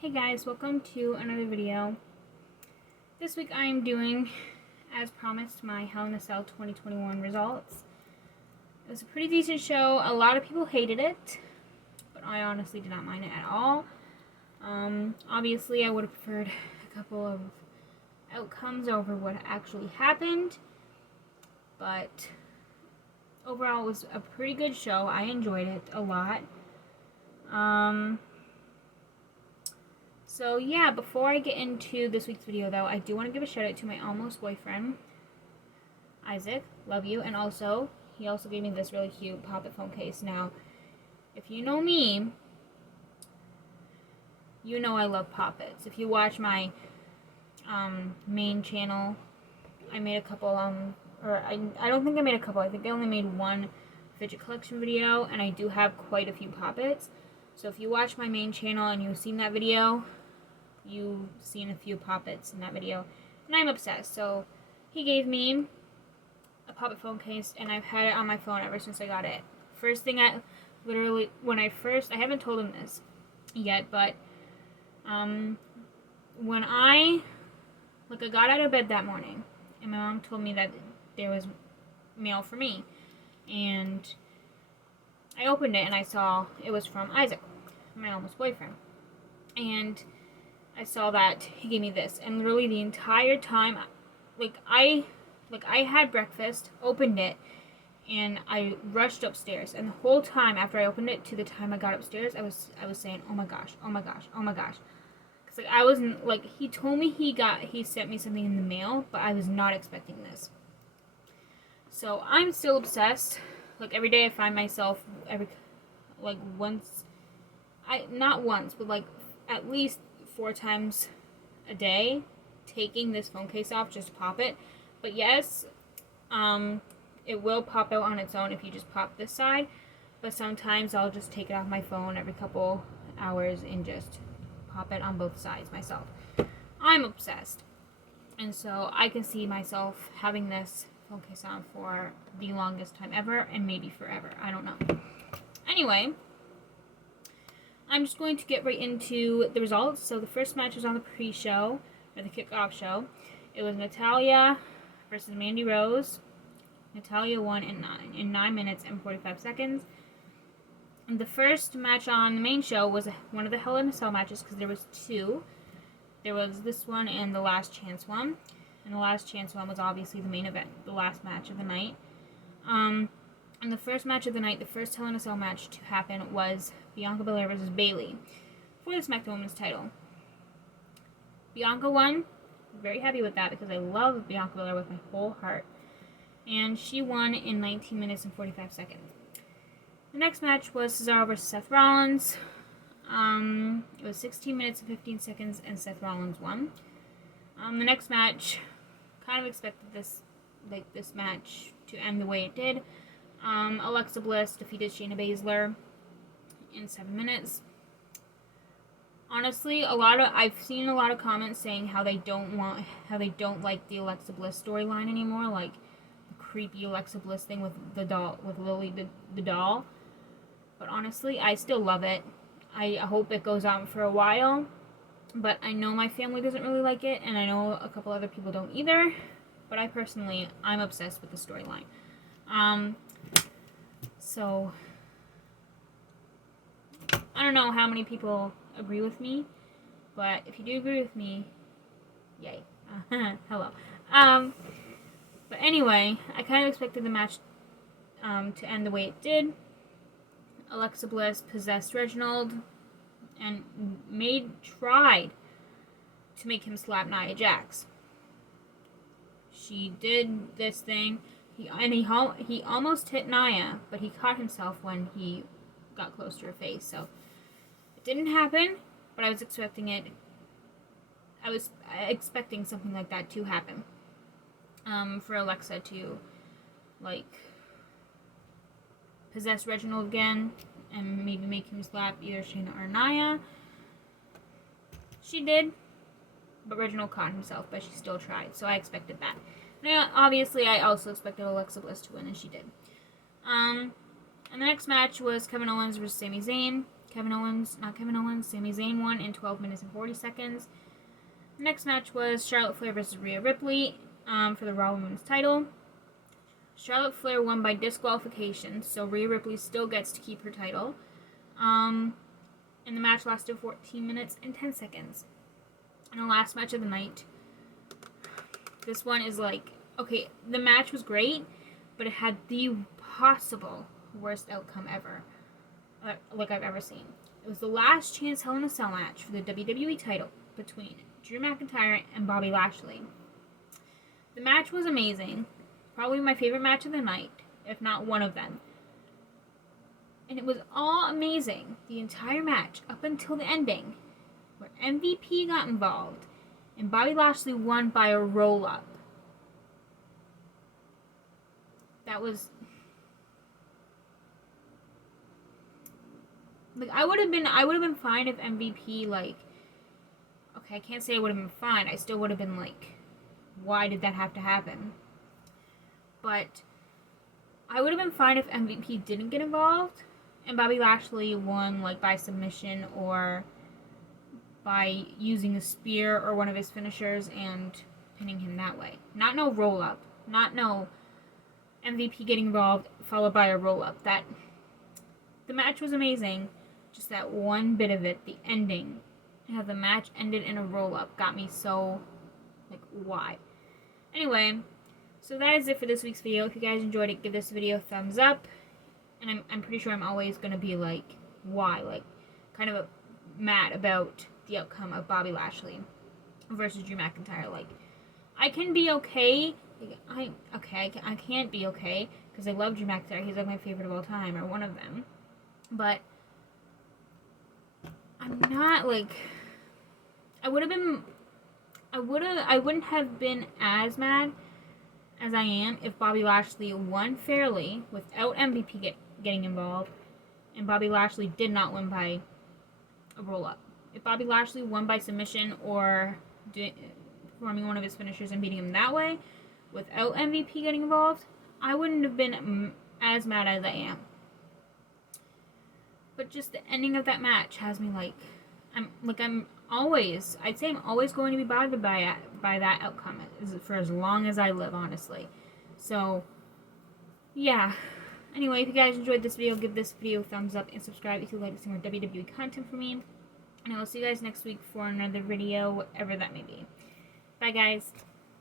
Hey guys, welcome to another video. This week I am doing, as promised, my Hell in a Cell 2021 results. It was a pretty decent show. A lot of people hated it, but I honestly did not mind it at all. Obviously I would have preferred a couple of outcomes over what actually happened, but overall it was a pretty good show. I enjoyed it a lot. So yeah, before I get into this week's video though, I do want to give a shout out to my almost boyfriend, Isaac. Love you. And also, he also gave me this really cute Poppet phone case. Now, if you know me, you know I love Poppets. If you watch my main channel, I made a couple, I don't think I made a couple. I think I only made one fidget collection video, and I do have quite a few Poppets. So if you watch my main channel and you've seen that video, you've seen a few Poppets in that video, and I'm obsessed. So he gave me a Poppet phone case, and I've had it on my phone ever since I got it. First thing I haven't told him this yet, but when I got out of bed that morning, and my mom told me that there was mail for me, and I opened it and I saw it was from Isaac, my almost boyfriend, and I saw that he gave me this, and literally the entire time, I had breakfast, opened it, and I rushed upstairs, and the whole time after I opened it to the time I got upstairs, I was saying, oh my gosh, oh my gosh, oh my gosh, because I wasn't, he told me he sent me something in the mail, but I was not expecting this. So I'm still obsessed. Every day I find myself not once, but at least 4 times a day taking this phone case off just to pop it. But yes, it will pop out on its own if you just pop this side, but sometimes I'll just take it off my phone every couple hours and just pop it on both sides myself. I'm obsessed, and so I can see myself having this phone case on for the longest time ever, and maybe forever. I don't know. Anyway, I'm just going to get right into the results. So the first match was on the pre-show, or the kickoff show. It was Natalya versus Mandy Rose. Natalya won in 9 minutes and 45 seconds. And the first match on the main show was one of the Hell in a Cell matches, because there was 2. There was this one and the Last Chance one. And the Last Chance one was obviously the main event, the last match of the night. And the first match of the night, the first Hell in a Cell match to happen, was Bianca Belair versus Bayley for the SmackDown Women's title. Bianca won. Very happy with that, because I love Bianca Belair with my whole heart. And she won in 19 minutes and 45 seconds. The next match was Cesaro versus Seth Rollins. It was 16 minutes and 15 seconds, and Seth Rollins won. The next match, kind of expected this match to end the way it did. Alexa Bliss defeated Shayna Baszler in 7 minutes. Honestly, I've seen a lot of comments saying how they don't like the Alexa Bliss storyline anymore, like the creepy Alexa Bliss thing with the doll, with Lily the doll. But honestly, I still love it. I hope it goes on for a while. But I know my family doesn't really like it, and I know a couple other people don't either. But I'm obsessed with the storyline. So, I don't know how many people agree with me, but if you do agree with me, yay. Hello. But anyway, I kind of expected the match to end the way it did. Alexa Bliss possessed Reginald and tried to make him slap Nia Jax. She did this thing. He almost hit Nia, but he caught himself when he got close to her face. So it didn't happen, but I was expecting it. I was expecting something like that to happen. For Alexa to possess Reginald again and maybe make him slap either Shayna or Nia. She did, but Reginald caught himself, but she still tried, so I expected that. And obviously, I also expected Alexa Bliss to win, and she did. And the next match was Kevin Owens versus Sami Zayn. Sami Zayn won in 12 minutes and 40 seconds. The next match was Charlotte Flair versus Rhea Ripley for the Raw Women's title. Charlotte Flair won by disqualification, so Rhea Ripley still gets to keep her title. And the match lasted 14 minutes and 10 seconds. And the last match of the night, this one is like, okay, the match was great, but it had the possible worst outcome ever, like I've ever seen. It was the last chance Hell in a Cell match for the WWE title between Drew McIntyre and Bobby Lashley. The match was amazing, probably my favorite match of the night, if not one of them. And it was all amazing, the entire match, up until the ending, where MVP got involved, and Bobby Lashley won by a roll-up. That was... like, I would have been fine if MVP, like... okay, I can't say I would have been fine. I still would have been like, why did that have to happen? But I would have been fine if MVP didn't get involved and Bobby Lashley won, like, by submission or by using a spear or one of his finishers and pinning him that way. Not no roll-up. Not no MVP getting involved followed by a roll-up. That... the match was amazing. Just that one bit of it, the ending, and how the match ended in a roll-up, got me so, like, why? Anyway, so that is it for this week's video. If you guys enjoyed it, give this video a thumbs up. And I'm pretty sure I'm always going to be like, why? Like, kind of mad about the outcome of Bobby Lashley versus Drew McIntyre. Like, I can be okay. Like, I can't be okay because I love Drew McIntyre. He's like my favorite of all time, or one of them. But I'm not like... I wouldn't have been as mad as I am if Bobby Lashley won fairly without MVP getting involved, and Bobby Lashley did not win by a roll-up. If Bobby Lashley won by submission or performing one of his finishers and beating him that way without MVP getting involved, I wouldn't have been as mad as I am. But just the ending of that match has me like, I'm always going to be bothered by that outcome for as long as I live, honestly. So, yeah. Anyway, if you guys enjoyed this video, give this video a thumbs up and subscribe if you'd like to see more WWE content from me. And I will see you guys next week for another video, whatever that may be. Bye, guys.